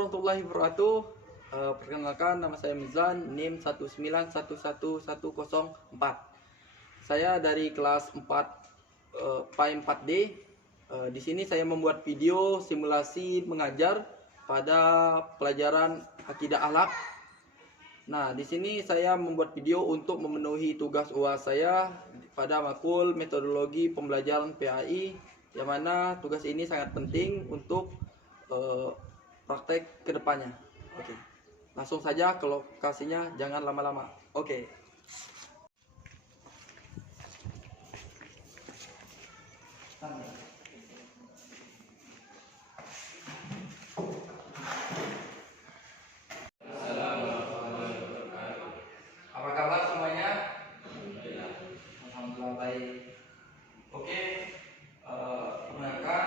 warahmatullahi wabarakatuh. Perkenalkan, nama saya Mizan, NIM 1911104. Saya dari kelas 4 PAI 4D. Di sini saya membuat video simulasi mengajar pada pelajaran akidah akhlak. Nah, di sini saya membuat video untuk memenuhi tugas UAS saya pada makul metodologi pembelajaran PAI, yang mana tugas ini sangat penting untuk praktek kedepannya. Oke, langsung saja ke lokasinya, jangan lama-lama. Oke. Apa kabar semuanya? Alhamdulillah baik. Oke, perkenalkan,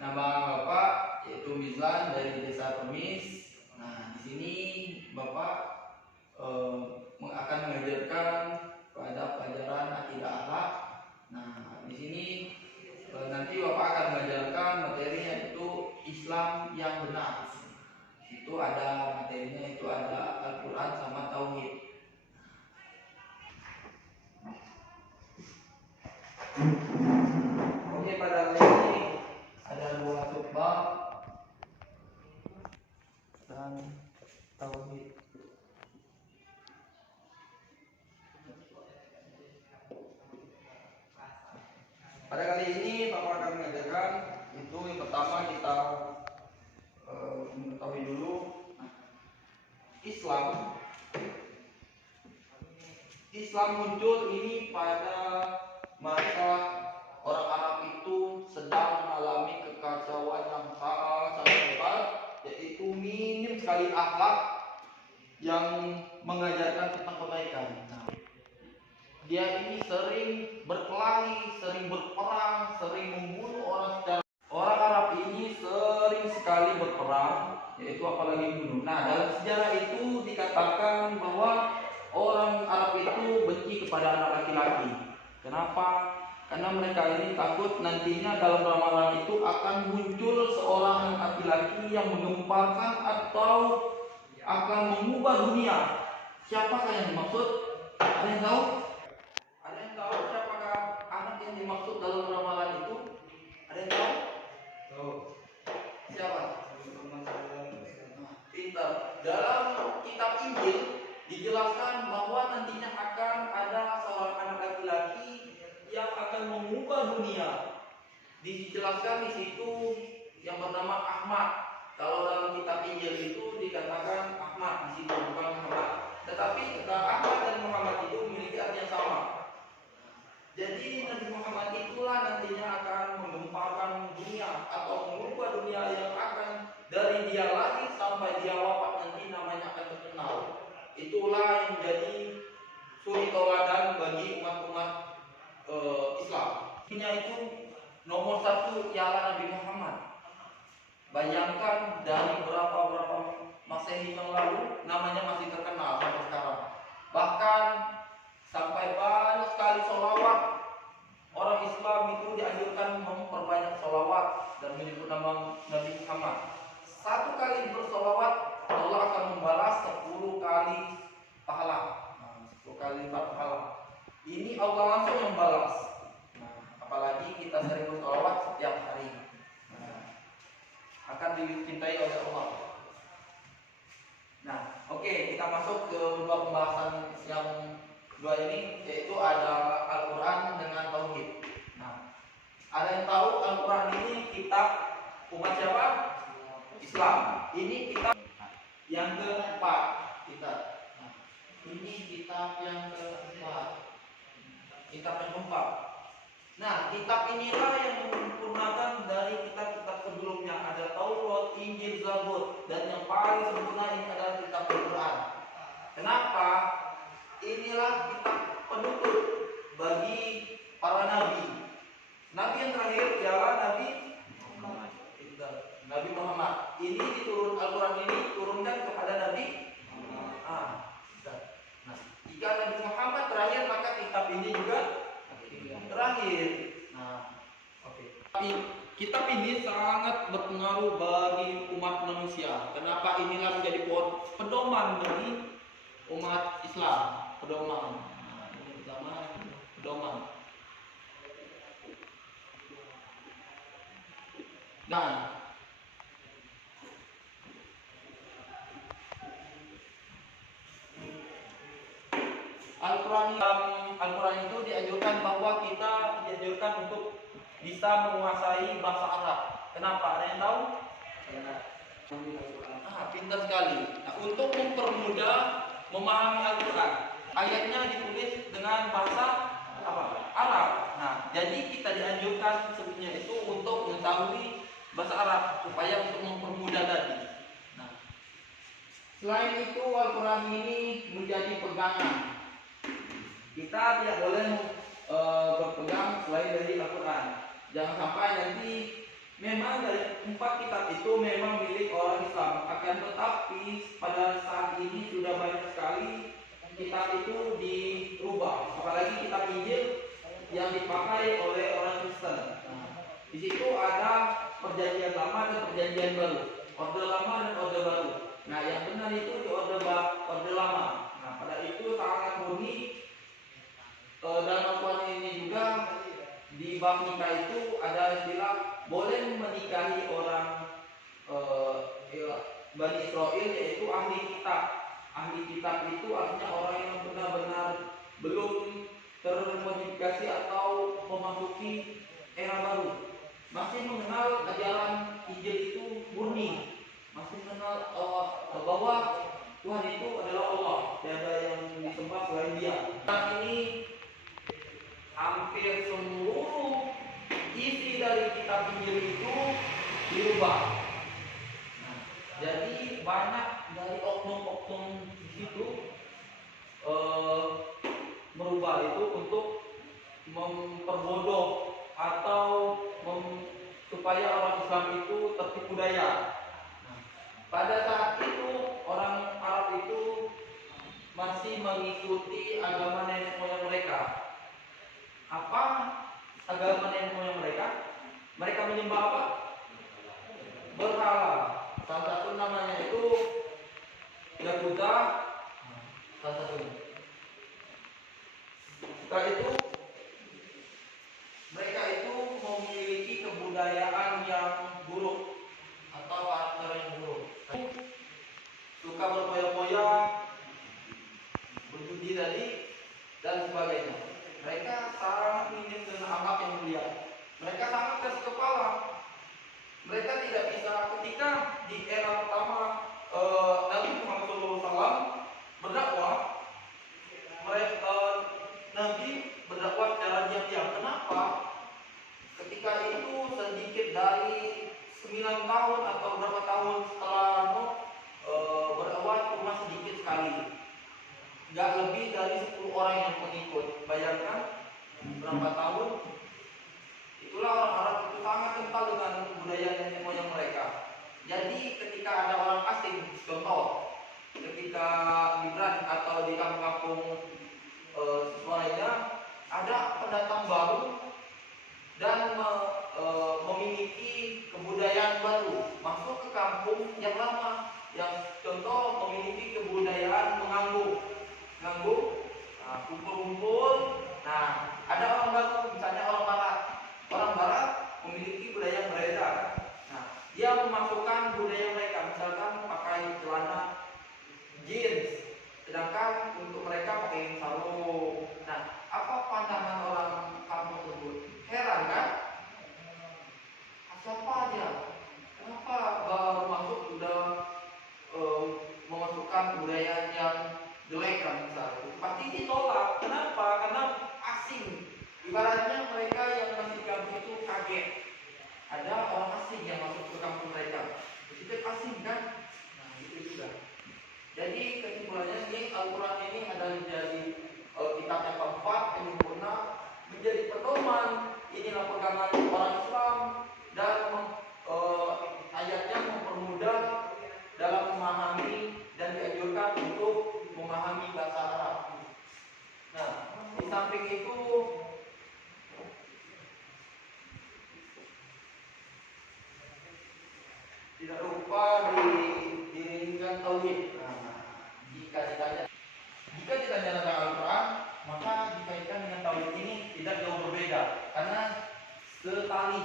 nama Bapak yaitu Mizlan dari Desa Permis. Nah, di sini Bapak akan mengajarkan pada pelajaran akidah akhlak. Nah, di sini nanti Bapak akan mengajarkan materi yaitu Islam yang benar. Itu ada materinya, itu ada Al-Quran sama Tauhid. Oke, pada kali ini ada 2 subbab dan Tauhid. Pada kali ini Bapak akan mengajarkan itu yang pertama kita mengetahui dulu Islam muncul ini pada masa orang Arab itu sedang mengalami kekacauan yang sangat hebat, yaitu minim sekali akhlak yang mengajarkan tentang kebaikan. Nah, dia ini sering berkelahi, sering berperang, sering membunuh orang secara. Orang Arab ini sering sekali berperang, yaitu apalagi bunuh. Nah, dalam sejarah itu dikatakan bahwa orang Arab itu benci kepada anak laki-laki. Kenapa? Karena mereka ini takut nantinya dalam ramalan itu akan muncul seorang laki-laki yang menggemparkan atau akan mengubah dunia. Siapakah yang dimaksud? Ada yang tahu? Ada yang tahu siapakah anak yang dimaksud dalam ramalan itu? Ada yang tahu? Siapa? Pintar. Dalam kitab Injil dijelaskan bahwa nantinya akan ada seorang anak laki-laki yang akan mengubah dunia. Dijelaskan di situ yang bernama Ahmad. Kalau dalam kitab Injil itu dikatakan Ahmad, di situ bukan Muhammad. Tetapi Ahmad dan Muhammad itu memiliki arti yang sama. Jadi Nabi Muhammad itulah nantinya akan menggemparkan dunia atau mengubah dunia yang akan dari dia lahir sampai dia wafat nanti namanya akan terkenal. Itulah yang menjadi suri tauladan bagi umat-umat Islam. Dunia itu nomor 1 ialah Nabi Muhammad. Bayangkan dari berapa Masehi yang lalu namanya masih terkenal sampai sekarang. Bahkan sampai banyak sekali sholawat. Orang Islam itu dianjurkan memperbanyak sholawat dan menyebut nama Nabi Muhammad. 1 kali bersholawat Allah akan membalas 10 kali pahala. 10 kali lipat pahala. Ini Allah langsung yang balas. Apalagi kita sering bersholawat setiap hari. Akan dicintai oleh Allah. Nah, oke, kita masuk ke 2 pembahasan yang 2 ini, yaitu ada Al-Quran dengan Tauhid. Nah, ada yang tahu Al-Quran ini kitab umat siapa? Islam. Ini kitab yang keempat. Nah, ini kitab yang keempat. Nah, kitab inilah yang menyempurnakan dari kitab-kitab sebelumnya. Ada Taurat, Injil, Zabur, dan yang paling sempurna ini adalah kitab Al-Quran. Kenapa? Inilah kitab penutup bagi para nabi. Nabi yang terakhir ialah Nabi Muhammad. Ini Al-Quran ini diturunkan kepada Nabi Muhammad. Nah, jika Nabi Muhammad terakhir, maka kitab ini juga terakhir. Nah, oke. kitab ini sangat berpengaruh bagi umat manusia. Kenapa inilah menjadi pedoman bagi umat Islam? Pedoman. Nah, ini pertama pedoman. Dan Al-Quran itu dianjurkan bahwa kita dianjurkan untuk bisa menguasai bahasa Arab. Kenapa? Ada yang tahu? Pintar sekali. Nah, untuk mempermudah memahami Al-Quran, ayatnya ditulis dengan bahasa apa? Arab. Nah, jadi kita dianjurkan sebenarnya itu untuk mengetahui bahasa Arab supaya untuk mempermudah tadi. Nah, selain itu Al-Quran ini menjadi pegangan. Kita tidak boleh berpegang selain dari Al-Quran. Jangan sampai nanti memang dari 4 kitab itu memang milik orang Islam. Akan tetapi pada saat ini sudah banyak sekali kitab itu dirubah. Apalagi kitab Injil yang dipakai oleh orang Kristen. Nah, di situ ada perjanjian lama dan perjanjian baru, orde lama dan orde baru. Nah, yang benar itu di orde lama. Nah, pada itu sangat murni. Dalam Al-Quran ini juga di bab nikah itu ada istilah boleh menikahi orang Bani Israel, yaitu ahli kitab. Ahli kitab itu artinya orang yang benar-benar belum termodifikasi atau memasuki era baru, masih mengenal ajaran Injil itu murni, masih mengenal bahwa Tuhan itu adalah Allah, tiada yang disembah selain Dia. Dan ini hampir seluruh isi dari kitab Injil itu dirubah. Nah, jadi banyak dari oknum-oknum di situ merubah itu untuk memperbodoh atau supaya orang Islam itu tertipu daya. Nah, pada saat itu orang Arab itu masih mengikuti agama nenek moyang mereka. Apa agama nenek moyang mereka? Mereka menyembah apa? Berhala. Salah satu namanya itu Yahuda. Salah satunya. Setelah itu mereka itu memiliki kebudayaan yang buruk atau karakter yang buruk. Suka berfoya-foya, berjudi tadi dan sebagainya. Mereka sangat minim dengan akhlak yang mulia. Mereka sangat keras kepala. Mereka tidak bisa ketika di era pertama Nabi Muhammad SAW berdakwah, Nabi berdakwah secara diam-diam. Kenapa? Ketika itu sedikit dari 9 tahun atau berapa tahun setelah berdakwah cuma sedikit sekali. Gak lebih dari 10 orang yang pengikut. Bayangkan berapa tahun. Itulah orang Arab itu sangat kental dengan budaya nenek moyang mereka. Jadi ketika ada orang asing, contoh ketika migran atau di kampung-kampung sesuainya ada pendatang baru dan memiliki kebudayaan baru masuk ke kampung yang lama, yang contoh memiliki kebudayaan mengangguk, kumpul-kumpul. Nah, ada orang baru, misalnya orang Barat memiliki budaya yang berbeda. Nah, dia memasukkan budaya mereka, misalkan pakai celana jeans, sedangkan untuk mereka pakai sarung. Nah, apa pandangan orang kampung tersebut? Heran kan? Siapa aja? Kenapa baru masuk sudah memasukkan budaya yang jelek kan misalnya? Pasti ditolak. Kenapa? Karena asing. Ibaratnya mereka yang masih kampung itu kaget. Ada orang asing yang masuk ke kampung mereka. Itu asing kan? Nah, itu juga. Jadi kesimpulannya ini Al-Quran ini adalah jadi kitab Tidak lupa diiringkan tauhid. Jika ditanya tentang Al-Quran, maka dikaitkan dengan tauhid ini tidak jauh berbeda, karena setali,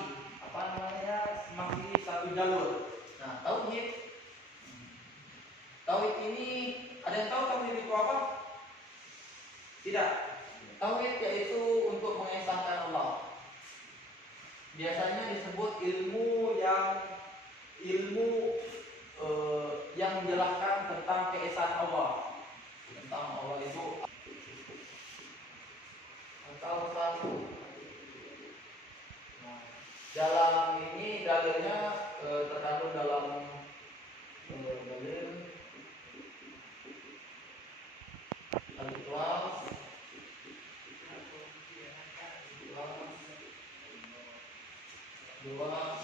masih satu jalur. Nah, tauhid ini, ada yang tahu tauhid itu apa? Tidak. Tauhid yaitu untuk mengesahkan Allah. Biasanya disebut ilmu yang menjelaskan tentang keesaan Allah. Tentang Allah itu atau satu. Nah, dalam ini dalilnya terkandung dalam dalil Al-Ikhlas, dua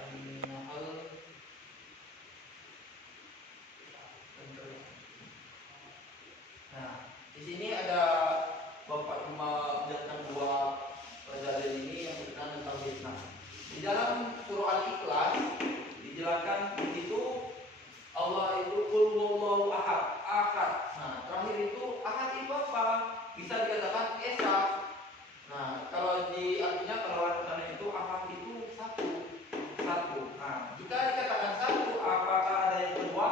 An-Nahl. Nah, di sini ada Bapak menjelaskan dua dalil ini yang berkenaan tentang fitnah. Di dalam surah Al-Ikhlas dijelaskan begitu Allah itu qul huwallahu ahad, ahad. Nah, terakhir itu ahad itu apa? Bisa dikatakan esa. Nah, kalau di artinya kalau artinya itu ahad itu satu. Nah, jika dikatakan satu, apakah ada yang kedua?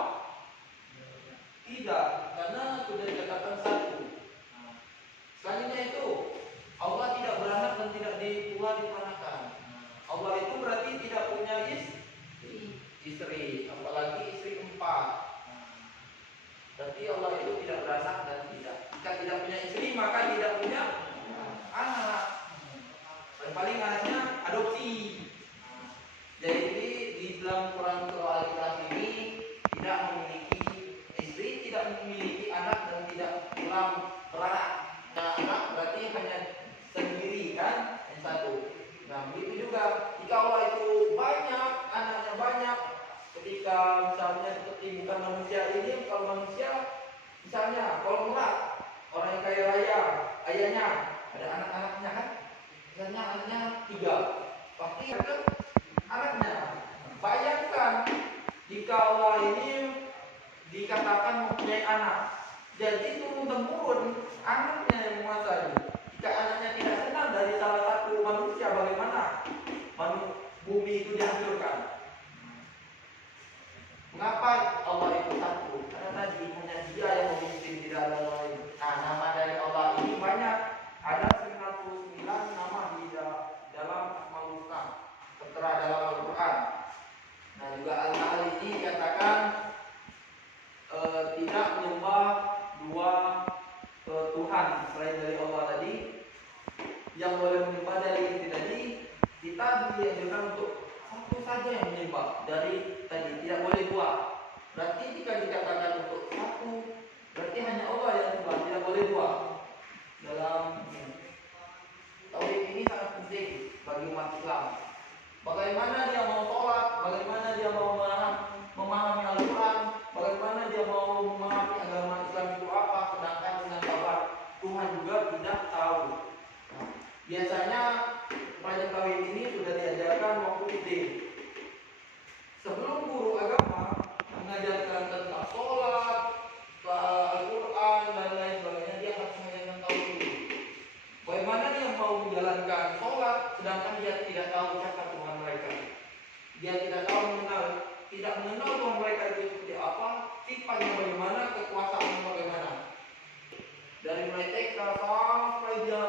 Tidak, karena sudah dikatakan satu. Nah, selanjutnya itu Allah tidak beranak dan tidak pula diperanakan. Allah itu berarti tidak punya istri, apalagi istri 4. Berarti Allah itu tidak beranak dan jika tidak punya istri maka tidak punya anak. Paling anaknya adopsi. Jadi di dalam Quran surah Al-Ikhlas ini tidak memiliki istri, tidak memiliki anak dan tidak pula beranak. Nah, anak berarti hanya sendiri kan, yang satu. Nah, begitu juga jika Allah itu banyak, anaknya banyak, ketika misalnya seperti bukan manusia ini, kalau manusia misalnya kalau murah orang yang kaya raya, ayahnya ada anak-anaknya kan, misalnya anaknya 3, pasti ada anaknya. Bayangkan jika Allah ini dikatakan mempunyai anak, jadi turun temurun anaknya yang menguasai. Jika anaknya tidak senang dari salah satu manusia, bagaimana bumi itu dihancurkan? Mengapa Allah itu satu? Karena tadi hanya Dia yang memimpin, tidak ada lain. Nah, nama dari Allah ini banyak. Ada 99 nama di dalam Asmaul Husna, tertera dalam Al-Quran. Nah, juga Al-Nahl ini katakan tidak menyembah dua Tuhan selain dari Allah tadi. Yang boleh menyembah dari ini tadi, kita dianjurkan untuk satu saja yang menyembah dari tadi, tidak boleh dua. Berarti jika dikatakan untuk satu, berarti hanya Allah yang menyembah, tidak boleh dua. Dalam tauhid ini sangat penting bagi umat Islam. Bagaimana dia mau sholat, bagaimana dia mau memahami Al-Quran, bagaimana dia mau memahami agama Islam itu apa, sedangkan dengan kabar Tuhan juga tidak tahu. Biasanya pelajaran tauhid ini sudah diajarkan waktu SD. Sebelum guru agama mengajarkan tentang sholat, Al-Quran dan lain sebagainya, dia harus mengajarkan tauhid. Bagaimana dia mau menjalankan sholat sedangkan dia tidak tahu siapa Tuhan mereka. Dia tidak tahu tidak mengenal Tuhan mereka itu seperti apa, sifatnya bagaimana, kekuasaannya bagaimana. Dari mulai TK sampai dia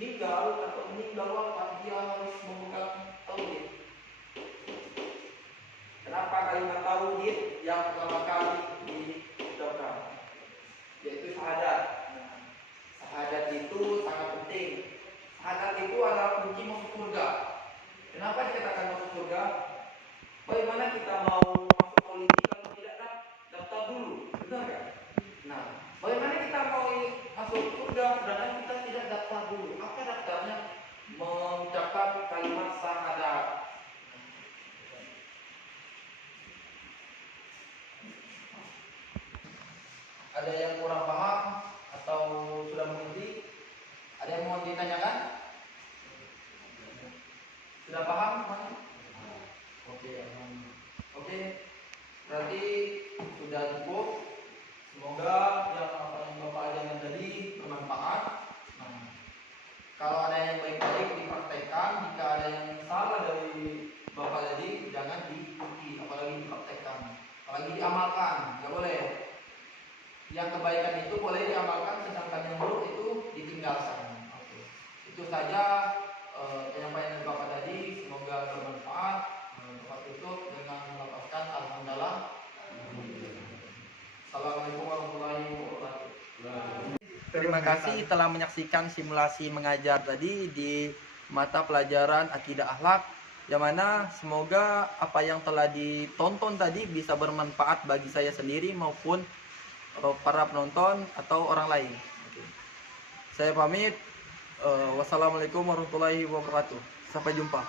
meninggal wafat, dia harus memegang tauhid. Kenapa kalimat tauhid yang pertama kali diucapkan? Yaitu syahadat. Syahadat itu sangat penting. Syahadat itu adalah kunci masuk surga. Kenapa dikatakan masuk surga? Bagaimana kita mau masuk politik kalau tidak daftar dulu? Benar kan? Nah, bagaimana kita mau masuk surga sedangkan kita tidak daftar dulu? Apa daftarnya? Mengucapkan kalimat syahadat. Ada yang kurang paham atau sudah mengerti? Ada yang mau ditanyakan? Sudah paham? Oke. Oke, berarti sudah cukup. Semoga yang apa yang Bapak ajarkan tadi bermanfaat. Nah, kalau ada yang baik-baik dipraktekkan, jika ada yang salah dari Bapak tadi jangan diikuti, apalagi dipraktekkan, apalagi diamalkan, nggak boleh. Yang kebaikan itu boleh diamalkan, sedangkan yang buruk itu ditinggalkan. Oke. Itu saja penyampaian dari Bapak tadi, semoga bermanfaat. Bapak tutup dengan melafazkan alhamdulillah. Assalamualaikum warahmatullahi wabarakatuh. Terima kasih telah menyaksikan simulasi mengajar tadi di mata pelajaran akidah akhlak, yang mana semoga apa yang telah ditonton tadi bisa bermanfaat bagi saya sendiri maupun para penonton atau orang lain. Saya pamit. Wassalamualaikum warahmatullahi wabarakatuh. Sampai jumpa.